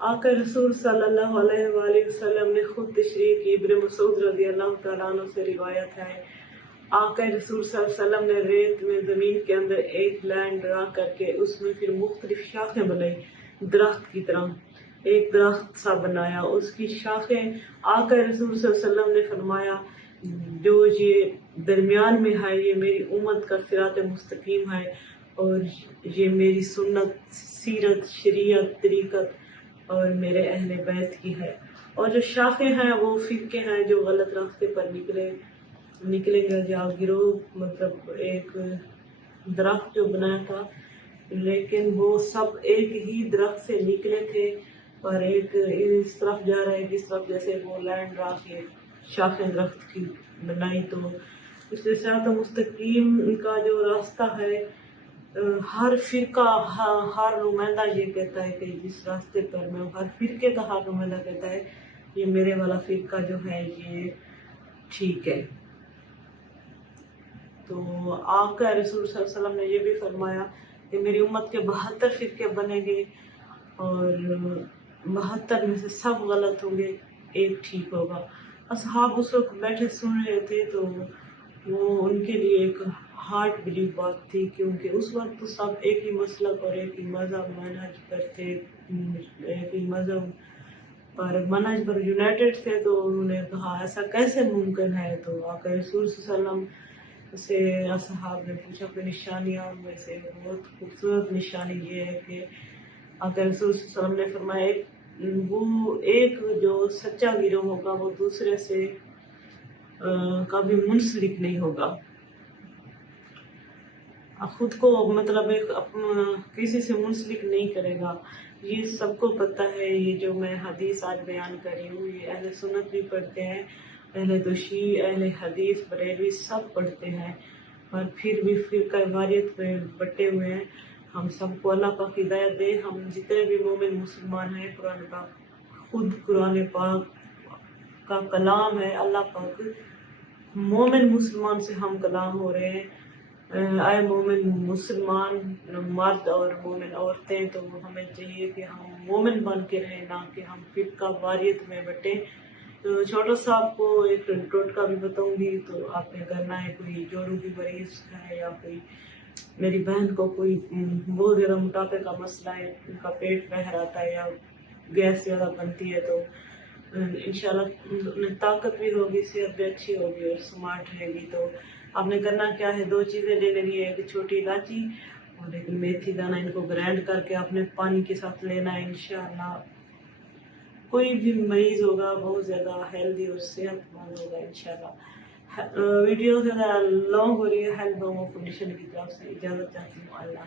آقا رسول صلی اللہ علیہ وآلہ وسلم نے خود تشریح کی۔ ابن مسعود رضی اللہ تعالیٰ عنہ سے روایت ہے، آقا رسول صلی اللہ علیہ وسلم نے ریت میں زمین کے اندر ایک لینڈ ڈرا کر کے اس میں پھر مختلف شاخیں بنائی، درخت کی طرح ایک درخت سا بنایا۔ اس کی شاخیں آقا رسول صلی اللہ علیہ وسلم نے فرمایا، جو یہ درمیان میں ہے یہ میری امت کا صراط مستقیم ہے، اور یہ میری سنت، سیرت، شریعت، طریقت اور میرے اہل بیت کی ہے، اور جو شاخیں ہیں وہ فرقے ہیں جو غلط راستے پر نکلیں گے، یا گروہ، مطلب ایک درخت جو بنایا تھا لیکن وہ سب ایک ہی درخت سے نکلے تھے، اور ایک اس طرف جا رہا ہے جس طرف، جیسے وہ لینڈ را کے شاخیں درخت کی بنائی۔ تو اس سے صراط مستقیم کا جو راستہ ہے، ہر فرقہ، ہر نمائندہ یہ کہتا ہے کہ جس راستے پر میں ہوں، ہر فرقے کا ہر نمائندہ کہتا ہے یہ میرے والا فرقہ جو ہے یہ ٹھیک ہے۔ تو آقا رسول صلی اللہ علیہ وسلم نے یہ بھی فرمایا کہ میری امت کے 72 فرقے بنیں گے، اور 72 میں سے سب غلط ہوں گے، ایک ٹھیک ہوگا۔ اصحاب اس وقت بیٹھے سن رہے تھے، تو وہ ان کے لیے ایک ہارٹ بلیو بات تھی، کیونکہ اس وقت تو سب ایک ہی مسلک اور ایک ہی مذہب منہج پر تھے، ایک ہی مذہب پر منہج پر یونائٹڈ تھے۔ تو انہوں نے کہا ایسا کیسے ممکن ہے؟ تو آقا رسول صلی اللہ علیہ وسلم سے اصحاب نے پوچھا کہ نشانیاں، ان میں سے بہت خوبصورت نشانی یہ ہے کہ آقا رسول صلی اللہ علیہ وسلم نے فرمایا وہ ایک جو سچا گروہ ہوگا وہ دوسرے سے کبھی منسلک نہیں ہوگا، خود کو مطلب کسی سے منسلک نہیں کرے گا۔ یہ سب کو پتہ ہے، یہ جو میں حدیث آج بیان کر رہی ہوں یہ اہل سنت بھی پڑھتے ہیں، اہل شیعہ، اہل حدیث، بریلوی سب پڑھتے ہیں، اور پھر بھی فرقہ واریت میں بٹے ہوئے ہیں۔ ہم سب کو اللہ پاک ہدایت دے۔ ہم جتنے بھی مومن مسلمان ہیں، قرآن کا خود قرآن پاک کا کلام ہے، اللہ پاک مومن مسلمان سے ہم کلام ہو رہے ہیں۔ اے مومن مسلمان مرد اور مومن عورتیں، تو ہمیں چاہیے کہ ہم مومن بن کے رہیں، نہ کہ ہم فرقہ واریت میں بٹیں۔ تو چھوٹا سا آپ کو ایک ٹوٹکا بھی بتاؤں گی، تو آپ نے کرنا ہے، کوئی جوڑوں کی مریض ہے یا کوئی میری بہن کو کوئی بہت زیادہ موٹاپے کا مسئلہ ہے، ان کا پیٹ بہہ رہا ہے یا گیس زیادہ بنتی ہے، تو انشاءاللہ انہیں طاقت بھی ہوگی، صحت بھی اچھی ہوگی اور سمارٹ رہے گی۔ تو آپ نے کرنا کیا ہے، 2 چیزیں لے لینی ہے، ایک چھوٹی الائچی اور ایک میتھی دانہ، ان کو گرائنڈ کر کے آپ نے پانی کے ساتھ لینا ہے۔ انشاءاللہ کوئی بھی مریض ہوگا بہت زیادہ ہیلدی اور صحت مند ہوگا انشاءاللہ۔ ویڈیو زیادہ لانگ ہو رہی ہے، ہیلتھ ہوم کنڈیشن کی طرف سے اجازت چاہتی ہوں۔ اللہ